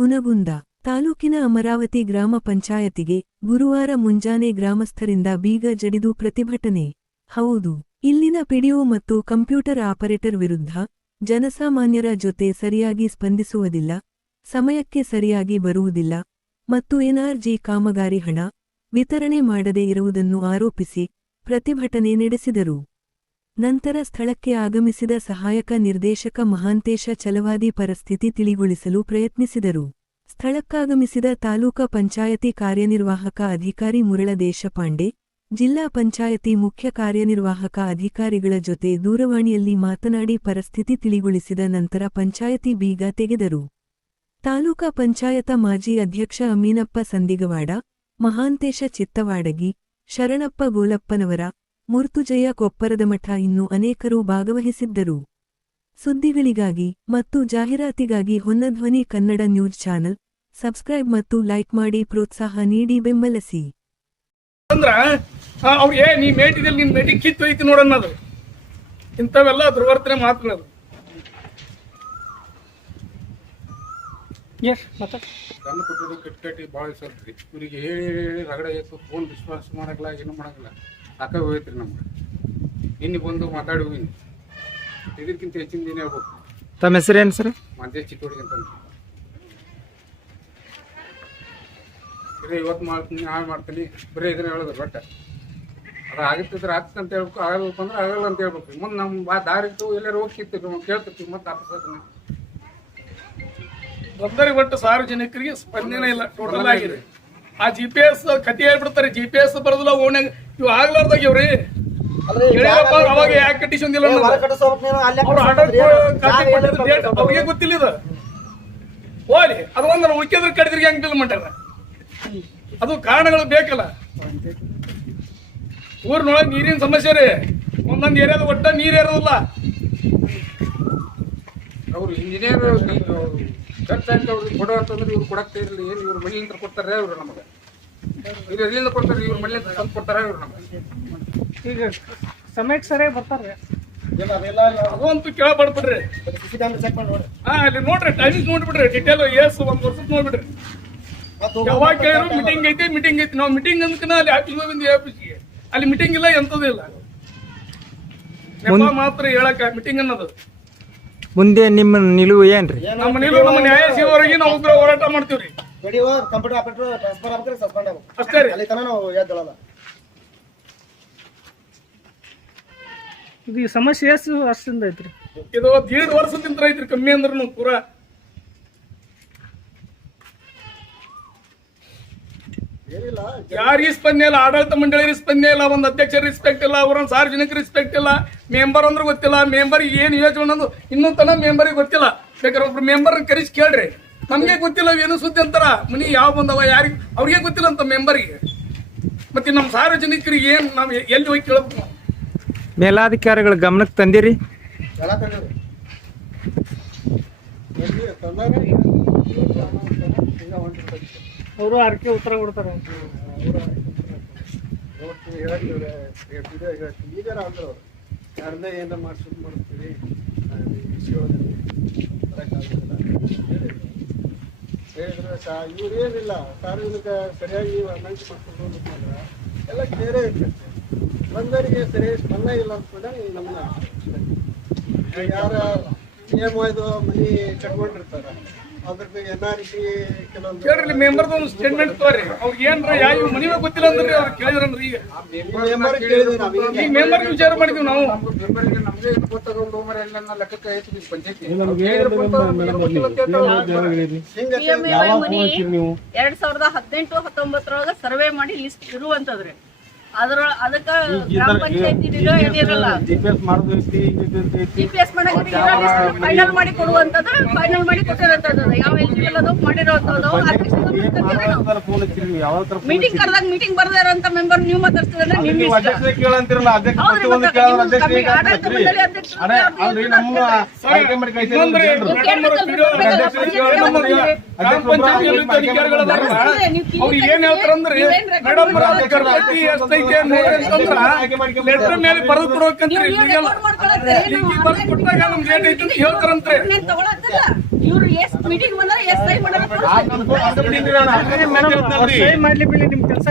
ಹುನಗುಂದ ತಾಲೂಕಿನ ಅಮರಾವತಿ ಗ್ರಾಮ ಪಂಚಾಯತಿಗೆ ಗುರುವಾರ ಮುಂಜಾನೆ ಗ್ರಾಮಸ್ಥರಿಂದ ಬೀಗ ಜಡಿದು ಪ್ರತಿಭಟನೆ. ಹೌದು, ಇಲ್ಲಿನ ಪಿಡಿಒ ಮತ್ತು ಕಂಪ್ಯೂಟರ್ ಆಪರೇಟರ್ ವಿರುದ್ಧ ಜನಸಾಮಾನ್ಯರ ಜೊತೆ ಸರಿಯಾಗಿ ಸ್ಪಂದಿಸುವುದಿಲ್ಲ, ಸಮಯಕ್ಕೆ ಸರಿಯಾಗಿ ಬರುವುದಿಲ್ಲ ಮತ್ತು ಎನ್ಆರ್ಜಿ ಕಾಮಗಾರಿ ಹಣ ವಿತರಣೆ ಮಾಡದೇ ಇರುವುದನ್ನು ಆರೋಪಿಸಿ ಪ್ರತಿಭಟನೆ ನಡೆಸಿದರು. ನಂತರ ಸ್ಥಳಕ್ಕೆ ಆಗಮಿಸಿದ ಸಹಾಯಕ ನಿರ್ದೇಶಕ ಮಹಾಂತೇಶ ಚಲವಾದಿ ಪರಿಸ್ಥಿತಿ ತಿಳಿಗೊಳಿಸಲು ಪ್ರಯತ್ನಿಸಿದರು. ಸ್ಥಳಕ್ಕಾಗಮಿಸಿದ ತಾಲೂಕಾ ಪಂಚಾಯತಿ ಕಾರ್ಯನಿರ್ವಾಹಕ ಅಧಿಕಾರಿ ಮುರಳ ದೇಶಪಾಂಡೆ, ಜಿಲ್ಲಾ ಪಂಚಾಯತಿ ಮುಖ್ಯ ಕಾರ್ಯನಿರ್ವಾಹಕ ಅಧಿಕಾರಿಗಳ ಜೊತೆ ದೂರವಾಣಿಯಲ್ಲಿ ಮಾತನಾಡಿ ಪರಿಸ್ಥಿತಿ ತಿಳಿಗೊಳಿಸಿದ ನಂತರ ಪಂಚಾಯತಿ ಬೀಗ ತೆಗೆದರು. ತಾಲೂಕಾ ಪಂಚಾಯತ ಮಾಜಿ ಅಧ್ಯಕ್ಷ ಅಮೀನಪ್ಪ ಸಂದಿಗವಾಡ, ಮಹಾಂತೇಶ ಚಿತ್ತವಾಡಗಿ, ಶರಣಪ್ಪ ಗೋಲಪ್ಪನವರ ಮುರ್ತುಜಯ ಕೊಪ್ಪರದಮಠ ಇನ್ನೂ ಅನೇಕರು ಭಾಗವಹಿಸಿದ್ದರು. ಸುದ್ದಿಗಳಿಗಾಗಿ ಮತ್ತು ಜಾಹೀರಾತಿಗಾಗಿ Honnadhwani Kannada news channel subscribe ಮತ್ತು ಲೈಕ್ ಮಾಡಿ ಪ್ರೋತ್ಸಾಹ ನೀಡಿ ಬೆಂಬಲಿಸಿ. ಅಂದ್ರ ಅವ್ರು ಏ ನೀ ಮೇಟಿದಲ್ಲಿ ನಿನ್ ಮೇಟಿ ಕಿತ್ತು ಐತಿ ನೋಡನ್ನೋದು ಇಂಥವೆಲ್ಲ ದುರ್ವರ್ತನೆ ಮಾತುಗಳು ಕಣ್ಣು ಕೊಟ್ಟಿದ್ದು ಕಟ್ಟಿ ಭಾಳ ಸಲ್ತ್ರಿ ಇವರಿಗೆ ಹೇಳಿ ಹೇಳಿ ರಗಡ ಫೋನ್ ವಿಶ್ವಾಸ ಮಾಡಲ್ಲ ಏನು ಮಾಡಲ್ಲ ಸಾಕಾಗಿ ಹೋಗೈತ್ರಿ ನಮ್ಗೆ. ನಿನ್ನೆ ಬಂದು ಮಾತಾಡಿ ಹೋಗಿನಿ. ಇದಕ್ಕಿಂತ ಹೆಚ್ಚಿನ ದಿನ ಹೇಳ್ಬೇಕು ತಮ್ಮ ಹೆಸರೇನು ಸರ್? ಮಂದೇ ಚಿಟ್ಟೋಡಿಗೆ ಅಂತ ಬರೀ ಇವತ್ತು ಮಾಡ್ತೀನಿ ನಾಳೆ ಮಾಡ್ತೀನಿ. ಬರೀ ಇದನ್ನ ಹೇಳೋದು ಬಟ್ ಅದು ಆಗತ್ತಿದ್ರೆ ಆಗ್ತದೆ ಅಂತ ಹೇಳ್ಬೇಕು ಆಗಲ್ಲಪ್ಪ ಅಂದ್ರೆ ಆಗಲ್ಲ ಅಂತ ಹೇಳ್ಬೇಕು. ಮುಂದೆ ನಮ್ಮ ಬಾ ದಾರಿ ಇತ್ತು ಎಲ್ಲರೂ ಹೋಗ್ತಿರ್ತೀವಿ ನಾವು ಕೇಳ್ತಿರ್ತೀವಿ ಮತ್ತೆ ಆಫೀಸ್ ತೊಂದರೆ ಒಟ್ಟು ಸಾರ್ವಜನಿಕರಿಗೆ ಸ್ಪಂದನೆ ಇಲ್ಲ. ಟೋಟಲ್ ಆಗಿದೆ. ಆ ಜಿ ಪಿ ಎಸ್ ಕತಿ ಹೇಳ್ಬಿಡ್ತಾರೆ. ಜಿ ಪಿ ಎಸ್ ಬರೋದಿಲ್ಲ ಓಣ್ಯಾಗ ಇವು ಆಗ್ಲಾರ್ದಾಗ ಇವ್ರಿ. ಅವಾಗ ಯಾಕೆ ಕಟ್ಟಿಸೊಂದಿಲ್ಲ ಅವ್ರು ಆರ್ಡರ್ ಡೇಟ್ ಅವ್ರಿಗೆ ಗೊತ್ತಿಲ್ಲ ಇದು. ಹೋಲಿ ಅದು ಒಂದು ಉಳ್ಕಿದ್ರೆ ಕಡಿದ್ರಿಗೆ ಹೆಂಗ್ ಬಿಲ್ ಮಾಡ್ಯಾರ? ಅದು ಕಾರಣಗಳು ಬೇಕಲ್ಲ. ಊರಿನೊಳಗೆ ನೀರಿನ ಸಮಸ್ಯೆ ರೀ. ಒಂದೊಂದು ಏರಿಯಾದ ಒಟ್ಟ ನೀರು ಇರೋದಿಲ್ಲ ಅವ್ರು ಇಂಜಿನಿಯರ್ ಖರ್ಚಾಗಿ ಅವ್ರಿಗೆ ಕೊಡೋ ಅಂತಂದ್ರೆ ಇವ್ರು ಕೊಡಕ್ಕೆ ಇರಲಿ ಏನು ಇವ್ರ ಮನೆಯಿಂದ ಕೊಡ್ತಾರೆ ಇವ್ರು ನಮಗೆ. ಇವ್ರು ಎಲ್ಲಿಂದ ಕೊಡ್ತಾರೆ? ಇವ್ರ ಮನೆಯಿಂದ ತಂದು ಕೊಡ್ತಾರೆ ಇವ್ರು ನಮಗೆ? ಈಗ ಸಮಯಕ್ಕೆ ಸರಿಯಾಗಿ ಬರ್ತಾರೆ. ಅದಂತೂ ಕೇಳಬಾರ್ದ್ಬಿಡ್ರಿ ಹಾ ಅಲ್ಲಿ ನೋಡ್ರಿ ಟೈಮಿಂಗ್ ನೋಡ್ಬಿಡ್ರಿ. ಡಿಟೇಲ್ ಎಸ್ ಒಂದ್ ವರ್ಷದ ನೋಡ್ಬಿಡ್ರಿ. ಯಾವಾಗ ಕೇಳಿದ್ರು ಮೀಟಿಂಗ್ ಐತಿ ಮೀಟಿಂಗ್ ಐತಿ. ನಾವು ಮೀಟಿಂಗ್ ಅಂದ್ಕನ ಅಲ್ಲಿ ಆಫೀಸ್ ಬಂದು ಆಫೀಸ್ಗೆ ಅಲ್ಲಿ ಮೀಟಿಂಗ್ ಇಲ್ಲ ಎಂತದೂ ಇಲ್ಲ. ಮಾತ್ರ ಹೇಳಕ ಮೀಟಿಂಗ್ ಅನ್ನೋದು. ಮುಂದೆ ನಿಮ್ಮ ನಿಲುವು ಏನ್ರಿ? ನಮ್ಮ ನಿಲುವು ನಮ್ಮ ನ್ಯಾಯ ಸಿಗೋವರೆಗೆ ನಾವು ಉಗ್ರ ಹೋರಾಟ ಮಾಡ್ತೀವ್ರಿ. ಕಂಪ್ಯೂಟರ್ ಆಪರೇಟರ್ ಟ್ರಾನ್ಸ್ಫರ್ ಆಗ್ಬೇಕಾದ್ರೆ ಸಸ್ಪೆಂಡ್ ಆಗ್ಬೇಕು. ಅಷ್ಟೇ ರೀ. ಅಲ್ಲಿ ತನ ನಾವು ಎದ್ದೇಳಲ್ಲ. ಇದು ಈ ಸಮಸ್ಯೆ ಎಷ್ಟು ವರ್ಷದಿಂದ ಐತ್ರಿ? ಇದು ದೀಡ್ ವರ್ಷದಿಂದ ಐತ್ರಿ ಕಮ್ಮಿ ಅಂದ್ರೂ ಪೂರಾ. ಯಾರಿಗೆ ಸ್ಪಂದನೆ ಇಲ್ಲ ಆಡಳಿತ ಮಂಡಳಿ ಸ್ಪಂದನೆ ಇಲ್ಲ ಒಂದು ಅಧ್ಯಕ್ಷರ ರೆಸ್ಪೆಕ್ಟ್ ಇಲ್ಲ ಅವ್ರ ಸಾರ್ವಜನಿಕ ರೆಸ್ಪೆಕ್ಟ್ ಇಲ್ಲ ಮೆಂಬರ್ ಅಂದ್ರೆ ಗೊತ್ತಿಲ್ಲ ಮೆಂಬರ್ ಏನು ಯೋಜನೆ ಅನ್ನೋದು ಇನ್ನೂ ತನ ಮೆಂಬರಿಗೆ ಗೊತ್ತಿಲ್ಲ. ಬೇಕಾದ್ರೆ ಒಬ್ರು ಮೆಂಬರ್ ಕರೆಸಿ ಕೇಳ್ರಿ. ನಮ್ಗೆ ಗೊತ್ತಿಲ್ಲ ಏನು ಸುದ್ದಿ ಅಂತಾರ? ಮನಿ ಯಾವ ಬಂದವ ಯಾರಿಗೆ? ಅವ್ರಿಗೆ ಗೊತ್ತಿಲ್ಲ ಅಂತ ಮೆಂಬರ್ಗೆ ಮತ್ತೆ ನಮ್ಮ ಸಾರ್ವಜನಿಕರಿಗೆ ಏನು ನಾವು ಎಲ್ಲಿ ಹೋಗಿ ಕೇಳಬೇಕು ನಾವು? ಮೇಲಾಧಿಕಾರಿಗಳ ಗಮನಕ್ಕೆ ತಂದಿರಿ. ತಂದಾಗ. ಅವರು ಅರ್ಕೆ ಉತ್ತರ ಕೊಡ್ತಾರೆ ನೋಡ್ತೀವಿ, ಹೇಳ್ತೀವಿ, ಅವ್ರು. ಯಾರ್ದೇ ಮಾಡ್ತೀವಿ ವಿಷಯದಲ್ಲಿ. ಹೇಳಿದ್ರು. ಸಾ ಇವ್ರು ಏನಿಲ್ಲ ಸಾರ್ವಜನಿಕ ಸರಿಯಾಗಿ ಎಲ್ಲ ಕ್ಲಿಯರೇ ಇರ್ತೈತೆ ಬಂದವರಿಗೆ ಸರಿಯಾಗಿ ಇಲ್ಲ ಅಂತಂದ್ರೆ ನಮ್ಮನ್ನ ಯಾರ ನಿಯಮ ಇದು ಮನಿ ಕಟ್ಕೊಂಡಿರ್ತಾರೆ ಅದ್ರದ್ದು ಎನ್ ಆರ್ ಸಿ ಕೆಲವೊಂದು ಕೇಳ್ರಿ ಮೆಂಬರ್ದು ಒಂದು ಸ್ಟೇಟ್ಮೆಂಟ್ ತಗೋರಿ. ಅವ್ರಿಗೆ ಏನ್ರ ಯಾವ ಮನಿ ಗೊತ್ತಿಲ್ಲ ಅಂದ್ರೆ ಅವ್ರು ಈಗ? ಮೆಂಬರ್ ಕೇಳಿದ್ವಿ ನಾವು ಈಗ ಮೆಂಬರ್ ವಿಚಾರ ಮಾಡಿದ್ವಿ ನಾವು. ಮೆಂಬರ್ಗೆ ನಮ್ಗೆ ಇದು ಗೊತ್ತಾಗೋದು ಹೋಮರ್ ಎಲ್ಲ ಲೆಕ್ಕಕ್ಕೆ ಐತಿ ಪಂಚಾಯತಿ ಎರಡ್ ಸಾವಿರದ ಹದಿನೆಂಟು ಹತ್ತೊಂಬತ್ತರೊಳಗ ಸರ್ವೆ ಮಾಡಿ ಲಿಸ್ಟ್ ಇರುವಂತದ್ರಿ. ಅದ್ರ ಅದಕ್ಕ ಗ್ರಾಮ ಪಂಚಾಯತಿ ಏನಿರಲ್ಲ ಜಿ ಪಿ ಎಸ್ ಫೈನಲ್ ಮಾಡಿ? ಕೊಡುವಂತದ್ದು ಫೈನಲ್ ಮಾಡಿ ಯಾವ ಎಲಿಜಿಬಲ್ ಅದು ಮಾಡಿರೋಂಥದ್ದು ಮೀಟಿಂಗ್ ಕರೆದಾಗ ಮೀಟಿಂಗ್ ಬರ್ದೇ ಇರೋಂತ ಮೆಂಬರ್ ನೀವು ಮಾತಾಡ್ತಿದ್ರೆ ಗ್ರಾಮ ಪಂಚಾಯತಿ ಅಭಿವೃದ್ಧಿ ಅಧಿಕಾರಿಗಳು ಅದಾರಲ್ಲ, ಅವ್ರು ಏನ್ ಹೇಳ್ತಾರಂದ್ರಿ ಮೇಡಮ್ ಅವ್ರ ಅಂತಂದ್ರ ಲೆಟರ್ ಮೇಲೆ ಬರೆದು ಕೊಟ್ಟಾಗ ನಮ್ಗೆ ಏನ್ ಐತಿ ಅಂತ ಇವ್ರು ಮೀಟಿಂಗ್ ಬಂದ್ರೆ ಸೈ ಮಾಡಲ್ಲ ಮಾಡ್ಲಿ ಬಿಡಿ ನಿಮ್ ಕೆಲಸ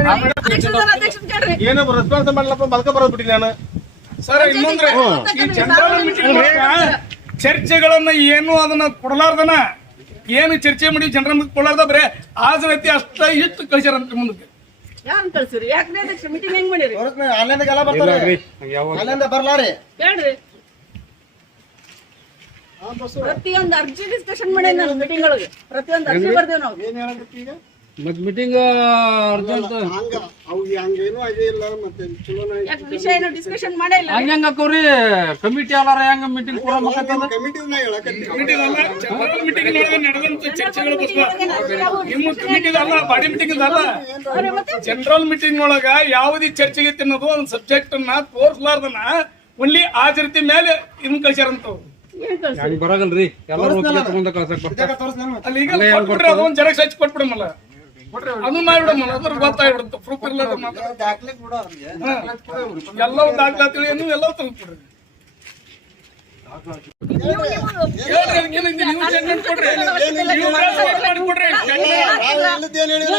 ಏನು ರೆಸ್ಪಾನ್ಸ್ ಮಾಡ್ಲಪ್ಪ ಬಲ್ಕ ಬರೋದ್ ನಾನು. ಸರ್ ಇನ್ನೊಂದ್ರೆ ಈ ಜನರಲ್ ಮೀಟಿಂಗ್ ಚರ್ಚೆಗಳನ್ನ ಏನು ಅದನ್ನ ಕೊಡಲಾರ್ದನ? ಏನು ಚರ್ಚೆ ಮಾಡಿ ಜನರ ಮುಂದೆ ಕೊಡಲಾರ್ದ? ಬರೇ ವ್ಯಕ್ತಿ ಅಷ್ಟ ಇಷ್ಟು ಕಳಿಸ್ಯಾರಂತ ಮುಂದಕ್ಕೆ. ಯಾರನ್ನ ಕಳ್ಸಿರಿ ಯಾಕೆ ಅಧ್ಯಕ್ಷ? ಮೀಟಿಂಗ್ ಹೆಂಗ್ ಮಾಡಿರಿ? ಎಲ್ಲ ಬರ್ತಾರೆ. ಆನ್ಲೈನ್ ಬರ್ಲಾರಿ. ಕೇಳ್ರಿ ಪ್ರತಿಯೊಂದು ಅರ್ಜಿ ಡಿಸ್ಕಷನ್ ಮಾಡೇನಿ ನಾನು ಮೀಟಿಂಗ್ ಒಳಗೆ? ಪ್ರತಿಯೊಂದು ಅರ್ಜಿ ಬರ್ದೇವ್ ನಾವು. ಏನ್ ಹೇಳಕತ್ತಿ ಈಗ ಮತ್ ಮೀಟಿಂಗ್ ಅರ್ಜೆಂಟ್ ಹಂಗ ಅವ್ ಹಂಗೇನು ಅದೇ ಇಲ್ಲ ಮತ್ತೆ ಚಲೋನ ಯಾಕೆ ವಿಷಯ ಏನು ಡಿಸ್ಕಷನ್ ಮಾಡೇ ಇಲ್ಲ? ಹಂಗ ಹಾಕೋರಿ? ಕಮಿಟಿ ಅಲ್ಲಾರ ಹೆಂಗ ಮೀಟಿಂಗ್ ಕೊಡಬೇಕಂತಂದ ಕಮಿಟಿನ ಹೇಳಕತ್ತಿ ಕಮಿಟಿ ಅಲ್ಲ ಜನರಲ್ ಮೀಟಿಂಗ್ ನಡೆದಂತ ಚರ್ಚೆಗಳ ಬಗ್ಗೆ ನಿಮ್ಮ ಕಮಿಟಿ ಅಲ್ಲ ಬಾಡಿ ಮೀಟಿಂಗ್ ಅಲ್ಲ. ಜನರಲ್ ಮೀಟಿಂಗ್ ಒಳಗ ಯಾವುದೇ ಚರ್ಚೆಗೆ ತಿನ್ನೋದು ಒಂದು ಸಬ್ಜೆಕ್ಟ್ ಅನ್ನ ತೋರಿಸಲಾರ್ದನ ಒನ್ಲಿ ರೀತಿ ಮೇಲೆ ಇದನ್ನ ಕಲ್ಚರ್ ಅಂತ ಕಳ್ಸಿ ಹಂಗ ಬರಗಲ್ರಿ ಎಲ್ಲರೂ ತಗೊಂಡ ಕಳ್ಸಕ್ ಬರ್ತಾರೆ. ಅಲ್ಲಿ ಈಗ ಕೊಟ್ಬಿಡ್ರಿ ಅದೊಂದ್ ಜೆರಾಕ್ಸ್ ಹಚ್ಚಿ ಕೊಟ್ಬಿಡಮಲ್ಲ. ಅದು ಮಾಡಿಬಿಡಮ್ಮ ಅದ್ರ ಗೊತ್ತಾಗ್ಬಿಡುತ್ತೆ. ಪ್ರೂಫ್ ಇರ್ಲಾರ್ದ ಮಾತ್ರ. ದಾಖಲೆ ಕೂಡ ಹಾ. ಎಲ್ಲವೂ ದಾಖಲಾತಿಗಳು ಏನು ಎಲ್ಲವೂ ತಂದ್ಕೊಡ್ರಿ ನೀವು ನೀವು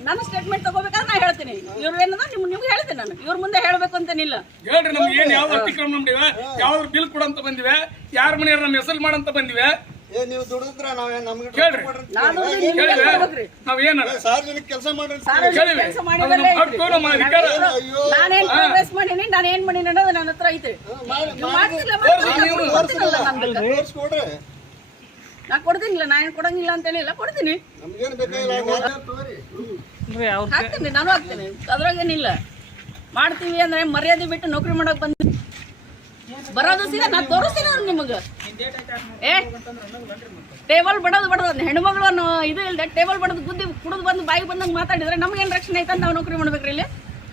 ನನ್ನ ಸ್ಟೇಟ್ಮೆಂಟ್ ತಗೋಬೇಕಾದ್ರೆ ನಾ ಹೇಳ್ತೀನಿ. ಇವ್ರ ಏನದ ನಿಮ್ ನಿಮ್ಗೆ ಹೇಳ್ತೀನಿ ನಾನು. ಇವ್ರ ಮುಂದೆ ಹೇಳ್ಬೇಕು ಅಂತೇನಿಲ್ಲ ಹೇಳ್ರಿ ನಮ್ಗೆ ಏನ್ ಯಾವ ಅತಿಕ್ರಮ ನಮ್ದಿವೆ ಯಾವ್ದು ಬಿಲ್ ಕೊಡಂತ ಬಂದಿವೆ? ಯಾರ ಮನೆಯವ್ರ ನಮ್ಮ ಹೆಸರು ಮಾಡಂತ ಬಂದಿವೆ? ಏ ನೀವು ದುಡಿದ್ರ ನಾವ್ ನಮ್ಗೆ ಕೇಳ್ರಿ. ನಾನು ನಿಮ್ಗೆ ಕೇಳಿವೆ ಹೇಳ್ಬೇಕ್ರಿ. ನಾವ್ ಏನ ಸಾರ್ವಜನಿಕ ಕೆಲಸ ಮಾಡ್ರಿ ಸಾರ್ವಜನಿಕ ಕೇಳಿವೆ ಕೆಲಸ ಅದು ಮಾಡಿದಲ್ಲೇ ನಮ್ಮ ಹಕ್ಕು ನಮ್ಮ ಅಧಿಕಾರ. ನಾನೇನ್ ಪ್ರೋಗ್ರೆಸ್ ಮಾಡೀನಿ ನಾನು ಏನ್ ಮಾಡೀನಿ ಅನ್ನೋದು ನನ್ನ ಹತ್ರ ಐತೆ. ನೀವು ಮಾಡ್ತಿಲ್ಲ ಮಾಡ್ತಿಲ್ಲ, ಕೊಡ್ತೀನಲ್ಲ ನಾನ್ ಬೇಕಾದ್ರೆ. ತೋರ್ಸ್ಕೊಡ್ರಿ ನಾ ಕೊಡ್ತೀನಿಲ್ಲ ನಾ ಏನ್ ಕೊಡಂಗಿಲ್ಲ ಅಂತ ಹೇಳಿಲ್ಲ ಕೊಡ್ತೀನಿ. ನಮ್ಗೇನ್ ಬೇಕಾಗಿಲ್ಲ ತೋರಿ. ಹಾಕ್ತೀನಿ ನಾನು ಹಾಕ್ತೀನಿ. ಅದ್ರಾಗೇನಿಲ್ಲ. ಮಾಡ್ತೀವಿ ಅಂದ್ರೆ ಮರ್ಯಾದೆ ಬಿಟ್ಟು ನೌಕರಿ ಮಾಡಕ್ ಬಂದ ಬರೋದು ಸೀದಾ ನಾ ತೋರಿಸ್ತೀನಿ ನಾನು ನಿಮಗೆ. ಏ, ಟೇಬಲ್ ಬಡೋದು ಬಡೋದು ಹೆಣ್ಮಗಳು ಅನ್ನೋ ಇದು ಇಲ್ದೆ, ಟೇಬಲ್ ಬಡದು ಗುದ್ದಿ ಕುಡಿದು ಬಂದು ಬಾಯಿ ಬಂದಂಗೆ ಮಾತಾಡಿದ್ರೆ ನಮ್ಗೇನು ರಕ್ಷಣೆ ಐತೆ ನಾವು ನೌಕರಿ ಮಾಡ್ಬೇಕ್ರಿ ಇಲ್ಲಿ?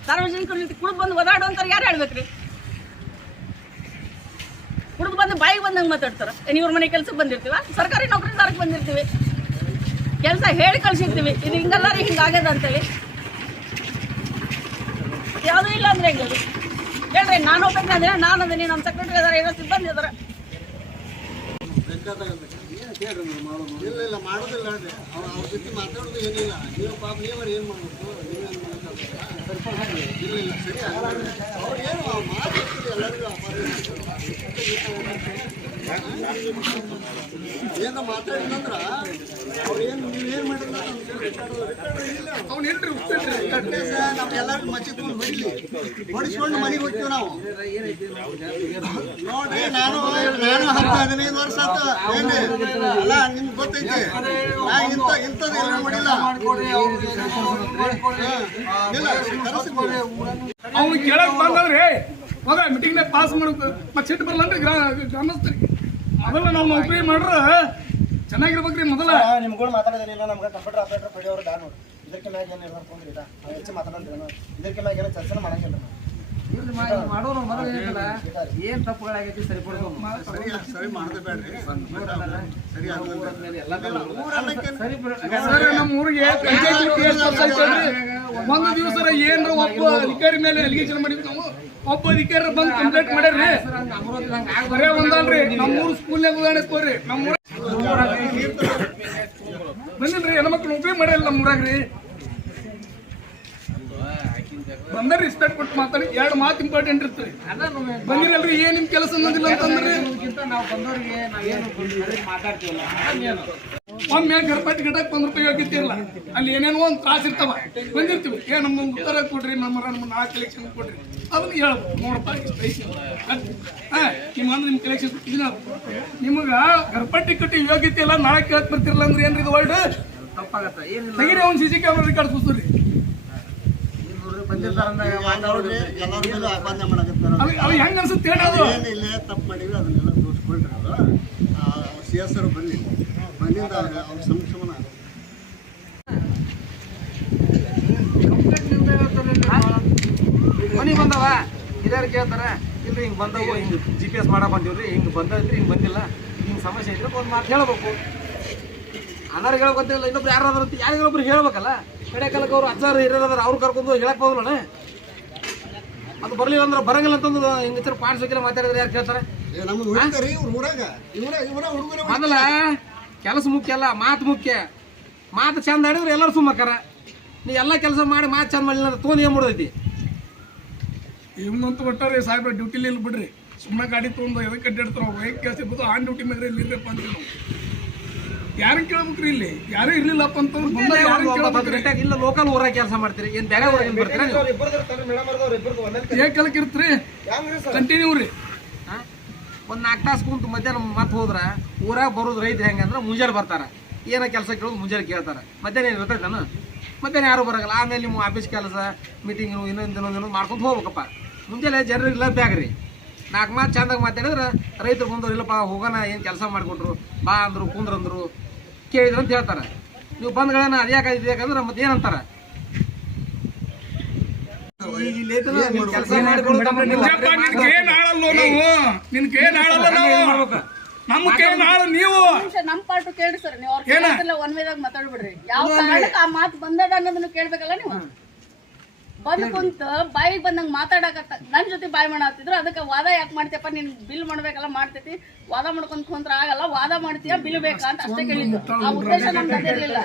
ಸಾರ್ವಜನಿಕರು ಜೊತೆ ಕುಡಿದು ಬಂದು ಒದಾಡುವಂತಾರೆ ಯಾರು ಹೇಳ್ಬೇಕ್ರಿ? ಕುಡಿದು ಬಂದು ಬಾಯಿ ಬಂದಂಗೆ ಮಾತಾಡ್ತಾರೆ. ನೀವ್ರ ಮನೆ ಕೆಲ್ಸಕ್ಕೆ ಬಂದಿರ್ತೀವ? ಸರ್ಕಾರಿ ನೌಕರಿದಾರಕ್ಕೆ ಬಂದಿರ್ತೀವಿ. ಕೆಲಸ ಹೇಳಿ ಕಳ್ಸಿರ್ತೀವಿ. ಇದು ಹಿಂಗಲ್ಲ ರೀ ಹಿಂಗಾಗ್ಯದ ಅಂತೇಳಿ. ಯಾವುದೂ ಇಲ್ಲ ಅಂದ್ರೆ ಹೆಂಗದು? ಹೇಳ್ರಿ, ನಾನು ಒಬ್ಬನೇ ಅಂದ್ರೆ ನಾನು ಅದೇ ನಮ್ಮ ಸೆಕ್ರೆಟರಿ ಅದಾರ ಏನೋ ಸಿಬ್ಬಂದಿ ಅದಾರ ಇಲ್ಲ ಇಲ್ಲ, ಮಾಡೋದಿಲ್ಲ ಅವ್ರ ಜೊತೆ ಮಾತಾಡೋದು ಏನಿಲ್ಲ. ನೀವು ಪಾಪ ಏನ್ ಮಾಡ್ಬೇಕು? ನೀವೇನು ಇಲ್ಲ ಸರಿ ಅವ್ರು ಏನು ಮಾತಾಡ್ತೀರಿ ಎಲ್ಲರಿಗೂ ಏನೋ ಮಾತಾಡಿದಂದ್ರ ಅವ್ರು ಏನು ನೀವು ಏನು ಮಾಡಿಲ್ಲ ಅವ್ನು ನಮ್ ಎಲ್ಲರಿಗೂ ಮಚ್ಚಿಕೊಂಡು ಹೊಡಿಸ್ಕೊಂಡು ಮನೆಗೆ ಹೋಗ್ತೀವಿ ನಾವು. ನೋಡ್ರಿ, ನಾನು ನಾನು ಹತ್ತು ಹದಿನೈದು ವರ್ಷ ಆತ ಅಲ್ಲ, ನಿಮ್ಗೆ ಗೊತ್ತೈತಿ. ನಾ ಇಂಥ ಇಂಥದ್ದು ಎಲ್ಲ ಮಾಡಿಲ್ಲ. ಇಲ್ಲ. ಅವ್ನು ಕೇಳಕ್ ಬಂದ್ರೆ ಮಗ ಮೀಟಿಂಗ್ ಪಾಸ್ ಮಾಡ್ಬೇಕು. ಮತ್ತೆ ಸಿಟ್ಟು ಬರಲ್ಲ ಗ್ರಾಮಸ್ಥರಿಗೆ. ಮೊದಲ ನಾವು ನೌಕರಿ ಮಾಡ್ರ ಚೆನ್ನಾಗಿರ್ಬೇಕ್ರಿ ಮೊದಲ. ನಿಮ್ಗಳು ಮಾತಾಡೋದೇನಿಲ್ಲ ನಮ್ಗೆ ಕಂಪ್ಯೂಟರ್ ಆಪರೇಟರ್ ಪಡೆಯೋರು ದಾರ್ ನೋಡಿ. ಇದಕ್ಕೆ ಮ್ಯಾಗ ಏನು ಹೇಳ್ಕೊಂಡ್ರಿ ಇದ ಹೆಚ್ಚು ಮಾತಾಡೋದಿಲ್ಲ ಇದಕ್ಕೆ ಮ್ಯಾಗ ಏನೋ ಚರ್ಚೆ ಮಾಡಂಗಿಲ್ಲ ನಾವು. ಏನ್ ತಪ್ಪುಗಳಾಗೈತಿ ಸರಿಪಡಿಸ್ಬೇಕು ಸರಿ ಸರಿ ಬೇಡ್ರಿ ಸರಿ ಅನ್ನಕ್ಕೆ ನಮ್ಮ ಊರಿಗೆ ಪಂಚಾಯತ್ ಒಂದು ದಿವಸ ಏನ್ರ ಒಬ್ಬ ಅಧಿಕಾರಿ ಮೇಲೆ ಅಲಿಗೇಷನ್ ಮಾಡಿದ್ವಿ ನಾವು ಒಬ್ಬ ಅಧಿಕಾರಿ ಬಂದು ಕಂಪ್ಲೇಂಟ್ ಮಾಡ್ಯಾರ್ರಿ. ಬರೇ ಒಂದಲ್ರಿ, ನಮ್ಮೂರು ಸ್ಕೂಲ್ನಾಗ ಉದಾಹರಣೆ ತೋರಿ ನಮ್ಮ ಬಂದಿಲ್ರಿ ಹೆಣ್ಮಕ್ಳು ಉಪಯೋಗ ಮಾಡ್ಯಾರ ನಮ್ಮೂರಾಗ್ರಿ. ಬಂದ್ರಿ ರಿಸ್ಪೆಕ್ಟ್ ಕೊಟ್ಟು ಮಾತಾಡಿ. ಎರಡು ಮಾತು ಇಂಪಾರ್ಟೆಂಟ್ ಇರ್ತದೆ. ಬಂದಿರಲ್ರಿ ಏನ್ ನಿಮ್ ಕೆಲಸ ಅನ್ನೋದಿಲ್ಲ ಅಂತಂದ್ರೆ. ಒಮ್ಮೆ ಗರ್ಪಟ್ಟಿ ಗಿಡಕ್ಕೆ ಒಂದ್ ರೂಪಾಯಿ ಹೋಗಿತ್ತಿರಲ್ಲ ಅಲ್ಲಿ ಏನೇನೋ ಒಂದು ತ್ರಾಸ ಇರ್ತಾವ. ಬಂದಿರ್ತೀವಿ. ಏ ನಮ್ಮ ಉತ್ತರ ಕೊಡ್ರಿ, ನಮ್ಮ ನಾಲ್ಕು ಎಲೆಕ್ಷನ್ ಕೊಡ್ರಿ. ಅದನ್ನ ಹೇಳ್ಬೋದು. ನೋಡಪ್ಪ ಇಷ್ಟು ಐತಿ ಹಾ ಅಂದ್ರೆ ನಿಮ್ಮ ಕಲೆಕ್ಷನ್ ಇದನ್ನ ನಿಮಗೆ ಗರ್ಭಟ್ಟಿ ಕಟ್ಟಿ ಯೋಗ್ಯತೆ ಇಲ್ಲ ನಾಳೆ ಕೇಳಕ್ ಬರ್ತಿರಲ್ಲ ಅಂದ್ರೆ ಏನ್ರಿ ಇದು ವರ್ಲ್ಡ್ ತಪ್ಪಾಗತ್ತ. ಏನಿಲ್ಲ. ತೆಗೀರಿ ಅವ್ನು ಸಿ ಸಿ ಕ್ಯಾಮ್ರಾ ರೆಕಾರ್ಡ್ ಕೂಸ್ರಿ ಅವ್ ಅವ್ ಹೆಂಗ್ ಅನ್ಸುತ್ತೆ ಹೇಳಿ ಅದು? ಏನಿಲ್ಲ ತಪ್ಪು ಮಾಡಿವಿ ಅದನ್ನೆಲ್ಲ ತೋರಿಸ್ಕೊಳ್ರಿ ಅದು ಸಿ ಎಸ್ ಅವರು ಬಂದಿಲ್ಲ. ಬಂದಿಂದ ಅವ್ರ ಅವ್ರ ಸಂಕ್ಷಮನ ಮನೆಗೆ ಬಂದವ ಹಿರಿಯರು ಕೇಳ್ತಾರ ಇಲ್ರಿ ಹಿಂಗೆ ಬಂದವು ಹಿಂಗೆ ಜಿ ಪಿ ಎಸ್ ಮಾಡೋ ಬಂದಿವ್ರಿ ಹಿಂಗೆ ಬಂದದ್ರಿ ಹಿಂಗೆ ಬಂದಿಲ್ಲ ಹಿಂಗೆ ಸಮಸ್ಯೆ ಇದ್ರೆ ಒಂದು ಮಾತು ಹೇಳಬೇಕು ಅನಾರಿಗೆ ಹೇಳೋ ಗೊತ್ತಿಲ್ಲ ಇನ್ನೊಬ್ರು ಯಾರು ಅದಾರ ಅಂತ ಯಾರಿಗೊಬ್ರು ಹೇಳ್ಬೇಕಲ್ಲ? ಕಡೆ ಕಾಲಕ್ಕೆ ಅವ್ರು ಅಜ್ಜಾರು ಹಿರಿಯರಾದ್ರೆ ಅವ್ರು ಕರ್ಕೊಂಡು ಹೇಳಕ್ ಹೋಗ್ಲಣ ಅದು ಬರಲಿಲ್ಲ ಅಂದ್ರೆ ಬರಂಗಿಲ್ಲ ಅಂತಂದು ಹಿಂಗ ಪಾಠ ಸಿಕ್ಕಿಲ್ಲ ಮಾತಾಡಿದ್ರೆ ಯಾರು ಕೇಳ್ತಾರೆ? ಮೊದಲ ಕೆಲಸ ಮುಖ್ಯ ಅಲ್ಲ ಮಾತು ಮುಖ್ಯ. ಮಾತು ಚಂದ ಆಡಿದ್ರೆ ಎಲ್ಲರೂ ಸುಮ್ಮಕ್ಕಾರ. ನೀ ಎಲ್ಲ ಕೆಲಸ ಮಾಡಿ ಮಾತು ಚಂದ ಮಾಡಿಲ್ಲ ಅಂದ್ರೆ ತೋನ್ ಏನ್ ಮಾಡೋದೈತಿ? ಇವನಂತೂ ಒಟ್ಟಾರೆ ಸಾಹೇಬ್ರ ಡ್ಯೂಟಿಲಿ ಇಲ್ಲಿ ಬಿಡ್ರಿ ಸುಮ್ಮನೆ ಗಾಡಿ ತೊಗೊಂಡು ಎದಕ್ಕೆ ಅಡ್ಡಾಡ್ತಾರೋ ಅವ್ರು ಹೇಗೆ ಕೆಲಸ ಇರ್ಬೋದು ಆನ್ ಡ್ಯೂಟಿ ಮೇಲೆ ಇಲ್ಲಿ ಇರ್ಬೇಕು ಅಂತ ನಾವು. ಯಾರು ಕೇಳ್ಬೇಕ್ರಿ ಇಲ್ಲಿ? ಯಾರೇ ಇರ್ಲಿಲ್ಲಪ್ಪ ಅಂತಂದ್ರೆ ಬಂದಾಗ ಕೇಳ್ಬೇಕ್ರಿ? ಇಲ್ಲ ಲೋಕಲ್ ಊರಾಗ ಕೆಲಸ ಮಾಡ್ತೀರಿ? ಏನು ಬೇರೆ ಊರಾಗ ಬರ್ತೀರಾ ಇರ್ತ್ರಿ? ಕಂಟಿನ್ಯೂ ರೀ. ಒಂದು ಒಂದ್ ನಾಲ್ಕು ತಾಸು ಕುಂತು ಮಧ್ಯಾಹ್ನ ಮತ್ತೆ ಹೋದ್ರ ಊರಾಗ ಬರೋದು ರೈತರು ಹೆಂಗಂದ್ರೆ ಮುಂಜಾನೆ ಬರ್ತಾರ. ಏನ ಕೆಲಸ ಕೇಳೋದು ಮುಂಜಾನೆ ಕೇಳ್ತಾರ. ಮಧ್ಯಾಹ್ನ ಏನು ಇರ್ತೈತನ ಮಧ್ಯಾಹ್ನ ಯಾರು ಬರಂಗಿಲ್ಲ ಆಮೇಲೆ ನಿಮ್ಮ ಆಫೀಸ್ ಕೆಲಸ ಮೀಟಿಂಗ್ ಇನ್ನೊಂದು ಇನ್ನೊಂದು ಇನ್ನೊಂದು ಮಾಡ್ಕೊಂತ ಹೋಗ್ಬೇಕಪ್ಪ. ಮುಂಜಾನೆ ಜನರು ಇಲ್ಲದ್ದೇ ಆಗ್ರಿ. ನಾಲ್ಕು ಮಾತು ಚಂದಾಗ ಮಾತಾಡಿದ್ರೆ ರೈತರು ಬಂದವ್ರು ಇಲ್ಲಪ್ಪ ಹೋಗೋಣ ಏನು ಕೆಲಸ ಮಾಡಿಕೊಟ್ರು ಬಾ ಅಂದ್ರು ಕುಂದ್ರಂದ್ರು ಕೇಳಿದ್ರು ಅಂತ ಹೇಳ್ತಾರೆ. ನೀವು ಬಂದ್ಗಳನ್ನ ಅದ್ಯಾಕ ಯಾಕೆ ಮತ್ತೆ ಏನಂತಾರ ಕೆಲಸ ಏನಂತಾರೆ ನಾವು? ನಮ್ಮ ಪಾರ್ಟ್ ಕೇಳ್ರಿ ಸರ್. ನೀವು ಅವ್ರ ಕೇಳಿದ್ರಲ್ಲ ಒನ್ ವೇದಾಗ ಮಾತಾಡ್ಬಿಡ್ರಿ. ಯಾವ ಕಾರಣಕ್ಕೆ ಆ ಮಾತು ಬಂದದ ಅನ್ನೋದನ್ನು ಕೇಳ್ಬೇಕಲ್ಲ ನೀವು? ಬಂದ್ ಕುಂತ ಬಾಯಿಗೆ ಬಂದಂಗ ಮಾತಾಡಕತ್ತ. ನನ್ ಜೊತೆ ಬಾಯಿ ಮಾಡತ್ತಿದ್ರು ಅದಕ್ಕೆ ವಾದ ಯಾಕೆ ಮಾಡ್ತೀಯಪ್ಪ, ನೀನು ಬಿಲ್ ಮಾಡ್ಬೇಕಲ್ಲ ಮಾಡ್ತೈತಿ. ವಾದ ಮಾಡ್ಕೊಂಡ್ ಕುಂತ್ರ ಆಗಲ್ಲ ವಾದ ಮಾಡ್ತೀಯ ಬಿಲ್ ಬೇಕಾ ಅಂತ ಅಷ್ಟೇ ಕೇಳಿದ್ದು ಆ ಉದ್ದೇಶ ನಮ್ದು ಅದಿರ್ಲಿಲ್ಲ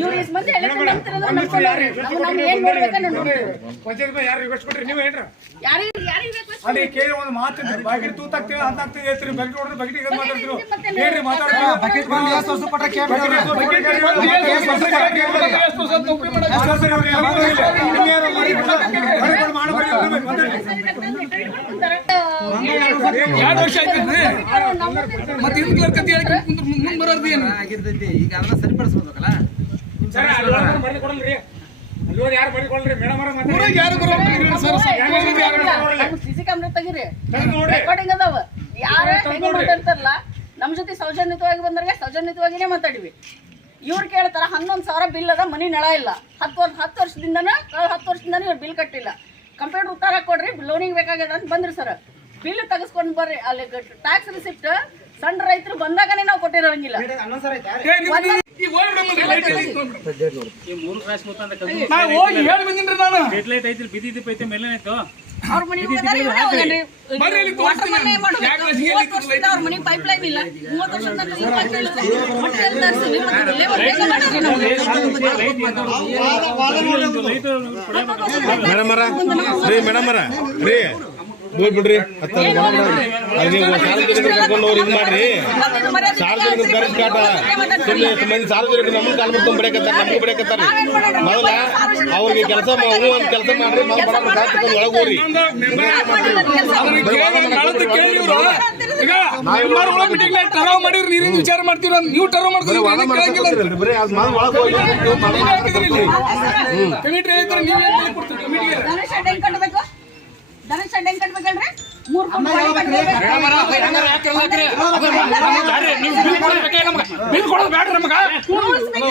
ಇವ್ರು ಇಸ್ ಮಂದಿ ಎಲೆಕ್ಷನ್ ನಂಬ್ತಿರೋದು ನಡ್ಕೊಂಡವ್ರಿ ನಾವು ನಮ್ಗೆ ಏನ್ ನೋಡ್ಬೇಕನ್ನ ನೋಡ್ತೀವಿ ಯಾರು ರಿಕ್ವೆಸ್ಟ್ ಕೊಟ್ರಿ ನೀವು ಏನ್ರ ಯಾರಿಗೆ ಯಾರಿಗೆ ಬೇಕು ಅಲ್ಲಿ ಕೇಳಿ ಒಂದು ಮಾತು ಬಕೆಟ್ ಹೇಳ್ತೀರಿ ಬಕೆಟ್ ಹೊಡೆದ್ರೆ ಬಕೆಟ್ ಮಾತಾಡ್ತಿರು ಹೇಳ್ರಿ ಬಕೆಟ್ ಬಂದು ಎಷ್ಟು ವರ್ಷ ಎರಡು ವರ್ಷ ಆಯ್ತೇನ್ರಿ ಮತ್ತೆ ಹೇಳಿ ಮುಂದೆ ಬರೋದು ಏನು? ಆಗಿರ್ತೈತಿ. ಈಗ ಅದನ್ನ ನಮ್ ಜೊತೆ ಸೌಜನ್ಯತವಾಗಿ ಬಂದ್ರೆ ಸೌಜನ್ಯತವಾಗಿನೇ ಮಾತಾಡಿವಿ ಇವ್ರು ಕೇಳ್ತಾರ ಹನ್ನೊಂದ್ ಸಾವಿರ ಬಿಲ್ ಅದ ಮನಿ ನಳ ಇಲ್ಲ. ಹತ್ತು ವರ್ಷ ಹತ್ತು ವರ್ಷದಿಂದನ ಹತ್ತು ವರ್ಷದಿಂದನೂ ಇವ್ರು ಬಿಲ್ ಕಟ್ಟಿಲ್ಲ. ಕಂಪ್ಯೂಟರ್ ಉತ್ತರ ಕೊಡ್ರಿ ಲೋನಿಗೆ ಬೇಕಾಗ್ಯದ ಅಂತ ಬಂದ್ರಿ ಸರ್. ಬಿಲ್ ತೆಗೆಸ್ಕೊಂಡ್ ಬರ್ರಿ ಅಲ್ಲಿ ಟ್ಯಾಕ್ಸ್ ರಿಸಿಪ್ಟ್ ಸಣ್ಣ ರೈತರು ಬಂದಾಗನೇ ನಾವು ಕೊಟ್ಟಿರೋಂಗಿಲ್ಲ. ಮೇಡಮರ ರೀ ಮೇಡಮರ ರೀ ಹೋಗ್ಬಿಡ್ರಿ ಬಿಡ್ರಿ. ಸಾರ್ವಜನಿಕರು ಕರ್ಕೊಂಡು ಹೋಗಿ ಇದು ಮಾಡ್ರಿ. ಸಾರ್ವಜನಿಕರು ಕರೆಸ್ ಕಾಟ ಸುಮ್ಮನೆ ಮಂದಿ ಸಾರ್ವಜನಿಕರು ನಮ್ಮ ಕಾಲ್ ಮಾಡ್ಕೊಂಡು ಬಿಡಕತ್ತಾರ ನಮ್ಗೆ ಬಿಡಕತ್ತಾರ ಮೊದಲ ಅವ್ರಿಗೆ ಕೆಲಸ ಹೂ ಅಂತ ಕೆಲಸ ಮಾಡ್ರಿ ಮೊದಲು ಬಡ ಬಡ ತಗೊಂಡು ಒಳಗೆ ಹೋಗ್ರಿ. ಟರ್ವ್ ಮಾಡಿರಿ ನೀರಿನ ವಿಚಾರ ಮಾಡ್ತೀರ ನೀವು ಟರಾವ್ ಹೋಗಿ ಕಮಿಟಿ ಹಾಕಿದ್ರಿ ಇಲ್ಲಿ. ಕಮಿಟಿ ಹೇಳಿದ್ರೆ ನೀವು ಏನ್ ಮಾಡಿ ಕೊಡ್ತೀರಿ? ಕಮಿಟಿಗೆ ಬಿಲ್ ಕೊಡೋದು ಬೇಡ್ರಿ ನಮಗ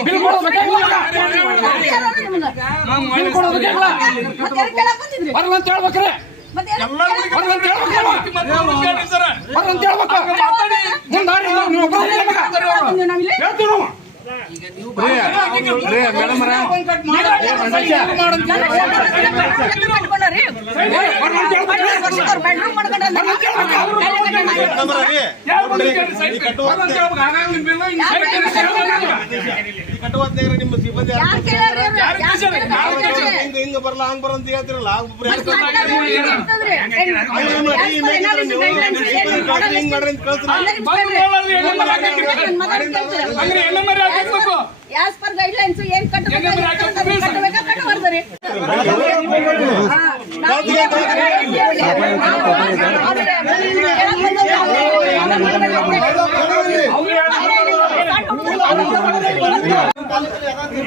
ಬಿಲ್ ಕೊಡೋದು ಬಿಲ್ ಹೇಳ್ಬೇಕ್ರಿ ಹೇಳ್ಬೇಕು ಒಬ್ರು ಹೇಳ್ಬೇಕು. ಹೇಳ್ತೀವಿ ನಾವು ರೀ ಮೇಡಮರ ಮೇಡಮರ ರೀ ಯಾರು ಬಂದು ಕೇಳ್ರಿ ಸೈಟ್ ಬರಲ್ಲ ಅಂತ ಹೇಳ್ಬೇಕು. ಹಾಗಾಗಿ ನಿಮ್ ಬಿಲ್ ಹಿಂಗ್ ಸೈಟ್ ಕೇಳಿ ಕಟ್ಟುವತ್ನಾಗ ನಿಮ್ಮ ಸಿಬ್ಬಂದಿ? ಹಿಂಗ ಹಿಂಗ ಬರಲ್ಲ ಹಂಗ ಬರಲ್ಲ ಅಂತ ಹೇಳ್ತಿರಲ್ಲ ಹಿಂಗ್ ಮಾಡ್ರಿ. ಅಂತ ಕಳ್ಸ್ರಿ ಯಾಸ್ ಪರ್ ಗೈಡ್ಲೈನ್ಸ್ ಏನ್ ಕಟ್ಟಬೇಕು? ಎಣ್ಣೆ ಮರ ಹಾಕಿರ್ತೀರಿ ಸರ್. ಕಟ್ಟಬಾರ್ದ್ರಿ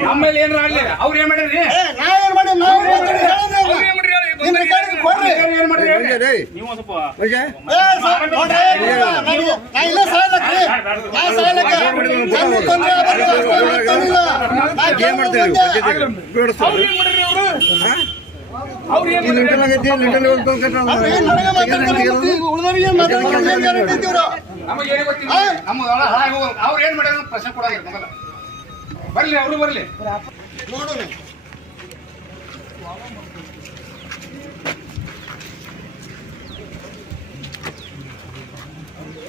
ಆಮೇಲೆ ಏನ್ರ ಆಗ್ಲಿ ಅವ್ರು ಏನ್ ನಾ ಮಾಡಿ ಮಾಡ್ರಿ ಏನ್ ಏನ್ ಮಾಡ್ತೇವೆ ಮಾತಾಡ್ತಾರೆ ಗೊತ್ತಿ? ಉಳ್ದವ್ರಿಗೆ ನಮಗೇನೇ ಗೊತ್ತಿಲ್ಲ. ನಮ್ಗೆ ಹಾಳಾಗಿ ಹೋಗೋದು ಅವ್ರು ಏನು ಮಾಡ್ಯಾರ ಪ್ರಶ್ನೆ ಕೊಡೋದು ಮೊದಲ. ಬರಲಿ ಅವರು ಬರಲಿ. ನೋಡೋಣ.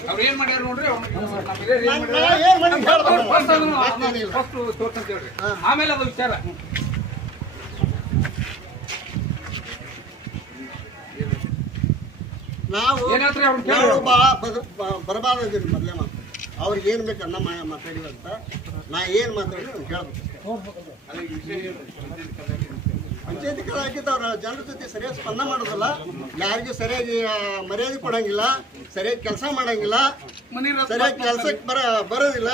ಅವ್ರು ಏನ್ ಮಾಡ್ಯಾರ ನೋಡ್ರಿ ಆಮೇಲೆ ಅದು ವಿಚಾರ. ನಾವು ನಾವು ಬರಬಾರ್ದಿರಿ ಮೊದಲೇ ಮಾತು. ಅವ್ರಿಗೆ ಏನು ಬೇಕು ಅನ್ನ ಮಾ- ಮಾತಾಡಿವಿ ಅಂತ ನಾ ಏನು ಮಾತಾಡಿ ಕೇಳ್ಬೇಕು. ಹೇಳ್ಬೇಕು ಪಂಚಾಯತಿ ಕಡೆ ಹಾಕಿದ್ದವ್ರ ಜನರ ಜೊತೆ ಸರಿಯಾಗಿ ಸ್ಪಂದನೆ ಮಾಡೋದಿಲ್ಲ. ಯಾರಿಗೂ ಸರಿಯಾಗಿ ಮರ್ಯಾದೆ ಕೊಡಂಗಿಲ್ಲ ಸರಿಯಾಗಿ ಕೆಲಸ ಮಾಡಂಗಿಲ್ಲ ಸರಿಯಾಗಿ ಕೆಲಸಕ್ಕೆ ಬರ ಬರೋದಿಲ್ಲ.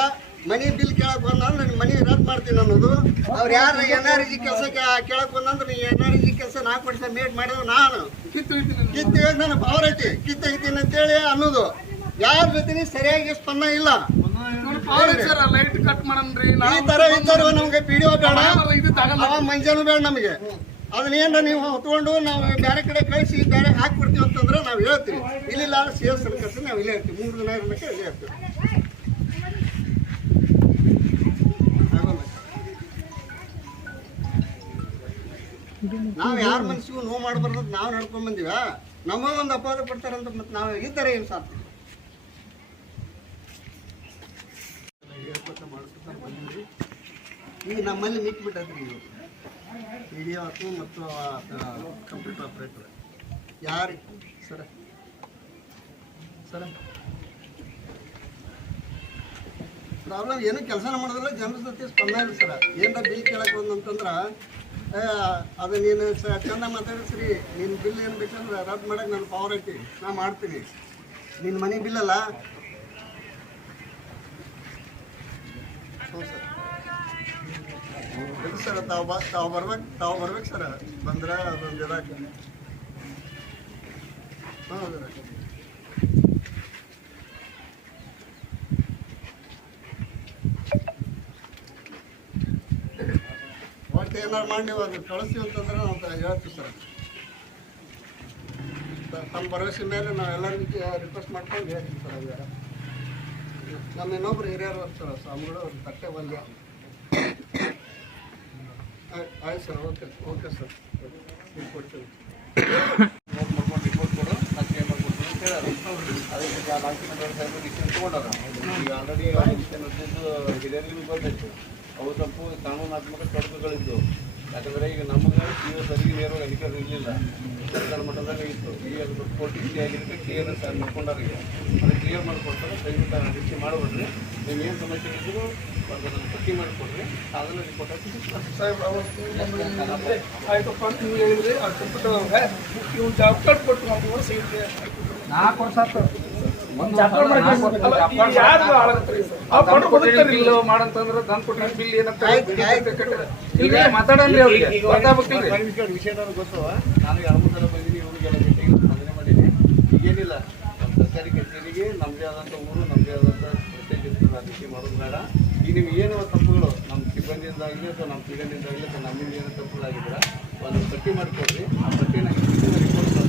ಮನಿ ಬಿಲ್ ಕೇಳಕ್ ಬಂದ್ರೆ ನನ್ನ ಮನಿ ರದ್ದು ಮಾಡ್ತೀನಿ ಅನ್ನೋದು. ಅವ್ರು ಯಾರು ಎನ್ ಆರ್ ಜಿ ಕೆಲಸಕ್ಕೆ ಕೇಳಕ್ ಬಂದಂದ್ರೆ ಎನ್ ಆರ್ ಜಿ ಕೆಲಸ ನಾಲ್ಕು ವರ್ಷ ಮೇಟ್ ಮಾಡಿದ್ರು ನಾನು. ಕಿತ್ತು ನನ್ನ ಪವರ್ ಐತಿ. ಕಿತ್ತು ಐತೀನಿ ಅಂತೇಳಿ ಅನ್ನೋದು. ಯಾರ ಜೊತೆ ಸರಿಯಾಗಿ ಸ್ಪನ್ನ ಇಲ್ಲ. ಲೈಟ್ ಕಟ್ ಮಾಡನ್ರಿ ಈ ತರ ಇದ್ದರು ನಮ್ಗೆ ಪಿ ಡಿ ಒ ಬೇಡ. ಇದು ತಗಲ್ಲ ಅವ ಮಂಜಾನು ಬೇಡ ನಮಗೆ. ಅದನ್ನೇನ ನೀವು ಹೊತ್ಕೊಂಡು ನಾವು ಬೇರೆ ಕಡೆ ಕಳಿಸಿ ಬೇರೆ ಹಾಕ್ಬಿಡ್ತೀವಿ ಅಂತಂದ್ರೆ ನಾವು ಹೇಳ್ತೀವಿ. ಇಲ್ಲಿಲ್ಲ ಸಿ ಎಸ್ ಕರ್ಸಿ ನಾವು ಇಲ್ಲೇ ಇರ್ತೀವಿ. ಮೂರು ದಿನ ಇರ್ಬೇಕು ಇಲ್ಲೇ ಇರ್ತೀವಿ. ನಾವು ಯಾರ ಮನಸ್ಸಿಗೂ ನೋವು ಮಾಡಬಾರ್ದು ನಾವು ನಡ್ಕೊಂಡ್ ಬಂದಿವ. ನಮಗ ಒಂದು ಅಪವಾದ ಪಡ್ತಾರಂತ ಮತ್ತೆ ನಾವು ಇದ್ದಾರೆ ಏನು ಸಾಧ್ಯ? ಈಗ ನಮ್ಮಲ್ಲಿ ನಿಂತ್ಬಿಟ್ಟದ್ರಿ ಇದು ಪಿ ಆತು ಮತ್ತು ಕಂಪ್ಯೂಟರ್ ಆಪ್ರೇಟರ್ ಯಾರು? ಸರ. ಸರ. ಪ್ರಾಬ್ಲಮ್ ಏನು ಕೆಲಸನ ಮಾಡೋದಿಲ್ಲ, ಜನರ ಜೊತೆ ಸ್ಪಂದ ಇಲ್ಲ ಸರ. ಏನಾರ ಬಿಲ್ ಕೇಳಕ್ಕೆ ಬಂದಂತಂದ್ರೆ ಅದು ನೀನು ಸ ಚಂದ ಮಾತಾಡಿಸ್ರಿ. ನಿನ್ನ ಬಿಲ್ ಏನು ಬೇಕಂದ್ರೆ ರದ್ದು ಮಾಡೋಕೆ ನಾನು ಪವರ್ ಐತಿ. ನಾ ಮಾಡ್ತೀನಿ. ನಿನ್ನ ಮನೆ ಬಿಲ್ ಅಲ್ಲ? ಹ್ಞೂ ಸರ್. ಸರ್? ತಾವು ಬ, ತಾವು ಬರ್ಬೇಕು ತಾವು ಬರ್ಬೇಕು ಸರ್. ಬಂದ್ರೆ ಅದೊಂದು ಇದಾಕ ಹೌದು ಒಟ್ಟು ಏನಾರು ಮಾಡಿ ನೀವು ಕಳಿಸ್ತೀವಿ ಅಂತಂದ್ರೆ ನಾವು ಹೇಳ್ತೀವಿ ಸರ್. ನಮ್ಮ ಭರವಸೆ ಮೇಲೆ ನಾವು ಎಲ್ಲರಿಗೂ ರಿಕ್ವೆಸ್ಟ್ ಮಾಡ್ಕೊಂಡು ಹೇಳ್ತೀವಿ ಸರ್ ಅದು ನಮ್ಮ ಇನ್ನೊಬ್ರು ಹಿರಿಯರು ಸರ್, ಸ್ವಾಮಿಗಳು ಅವ್ರು ತಟ್ಟೆ ಬಂದ. ಆಯ್ತು ಸರ್, ಓಕೆ ಓಕೆ ಸರ್. ಮಾಡ್ಕೊಂಡು ರಿಪೋರ್ಟ್ ಕೊಡು ನಾನು ಏನು ಮಾಡ್ಕೊಡ್ತೀನಿ ಅದಕ್ಕೆ ಡಾಕ್ಯುಮೆಂಟ್ ಸಾಹೇಬರು ಡಿಸಿಷನ್ ಆಲ್ರೆಡಿ ಡಿಸಿಷನ್ ಹದಿನೈದು ಹಿರಿಯರಿಗೂ ಬಂದಿತ್ತು ಅವು ಸ್ವಲ್ಪ ಕಾನೂನಾತ್ಮಕ ತೊಡಕುಗಳಿದ್ದವು ಯಾಕಂದರೆ ಈಗ ನಮಗೆ ಜೀವ ಸರಿಗೆ ನೇರವಾಗಿ ಅಧಿಕಾರ ಇರಲಿಲ್ಲ. ಸರ್ಕಾರ ಮಟ್ಟದಾಗ ಇತ್ತು. ಈಗ ಅದು ಕೋರ್ಟ್ ಇಶ್ಯೂ ಆಗಿರುತ್ತೆ ಕ್ಲಿಯರ್ ಅಂತ ಮಾಡ್ಕೊಂಡಾರ ಈಗ. ಅದು ಕ್ಲಿಯರ್ ಮಾಡಿಕೊಡ್ತಾರೆ ದಯವಿಟ್ಟು ಅದಕ್ಕೆ ಮಾಡಬೇಡ್ರಿ. ನೀವು ಏನು ಸಮಸ್ಯೆ ಇದ್ದರೂ ಅದನ್ನು ಪಟ್ಟಿ ಮಾಡಿಕೊಡ್ರಿ. ಅದನ್ನು ರಿಪೋರ್ಟ್ ಹಾಕಿ ಆಯ್ತಪ್ಪ ನೀವು ಹೇಳಿದ್ರಿ ಆ ಕಂಪ್ಯೂಟರ್ ಜಾಬ್ ಕಾರ್ಡ್ ಕೊಟ್ಟು ನಾವು ಸಿಗುತ್ತೆ ನಾಲ್ಕು ವರ್ಷ ಆತು ಮಾಡಂತಂದ್ರೆ ಬಿಲ್ ಏನಂತ ಅವ್ರಿಗೆ? ಗೊತ್ತಾಗ್ಬೇಕಿಲ್ರಿ ಗೊತ್ತು. ನಾನು ಎರಡು ಮೂರು ಸಲ ಬಂದೀನಿ ಇವ್ರಿಗೆಲ್ಲ ಮೀಟಿಂಗ್ ಸ್ಪಂದನೆ ಮಾಡೀನಿ. ಈಗೇನಿಲ್ಲ. ನಮ್ಮ ಸರ್ಕಾರಿ ಕಚೇರಿಗೆ ನಮ್ಮದೇ ಆದಂಥ ಊರು ನಮ್ಮದೇ ಆದಂಥ ಪ್ರತ್ಯೇಕ ಇರ್ತದೆ ಮಾಡೋದು ಬೇಡ. ಈಗ ನಿಮ್ಗೆ ಏನು ತಪ್ಪುಗಳು ನಮ್ಮ ಸಿಬ್ಬಂದಿಯಿಂದಾಗಲಿ ಅಥವಾ ನಮ್ಮ ಪೀಡನಿಂದಾಗಲಿ ಅಥವಾ ನಮ್ಮಿಂದ ಏನೋ ತಪ್ಪುಗಳಾಗಿದ್ರೆ ಒಂದು ಪಟ್ಟಿ ಮಾಡಿಕೊಡ್ರಿ. ಆ ಪಟ್ಟಿನ ರಿಪೋರ್ಟ್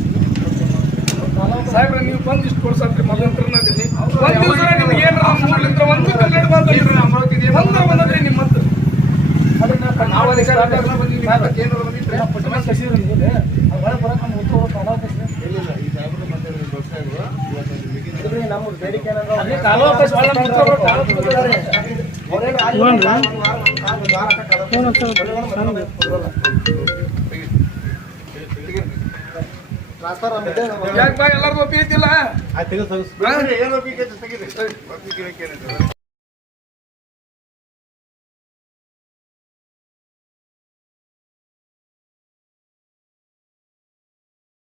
ಸಾಹೇಬ್ರೆ ನೀವು ಬಂದು ಇಷ್ಟು ಕೊಡ್ಸತ್ರಿ ಮೊದಲಂತ್ರನದಿಲ್ಲಿ ಒಂದು ದಿವಸ ನಿಮ್ಗೆ ಏನಾರ ಮೂರ್ಲಿಂತ್ರ ಒಂದು ಕನ್ನಡ ಬಂದ್ರಿ ಬಂದ್ರ ಬಂದ್ರಿ ನಿಮ್ಮ ಹತ್ರ ನಾವು ಅಧಿಕಾರ ಬಂದಿದ್ದೀವಿ ಕೇಂದ್ರ ಬಂದಿದ್ರೆ ಏನಿಲ್ಲ ಈ ಸಾಹೇಬರು ಮಾತಾಡಿದ ದೊಡ್ಡ ಸಾಹೇಬರು ಇವತ್ತೊಂದು ಮೀಟಿಂಗ್ ಯಾಕೆ ಬಾ ಎಲ್ಲಾರ್ದು ಒಪ್ಪಿದ್ದಿಲ್ಲ ಏನೋ ಒಪ್ಪಿಗೆ ತೆಗೀರಿ.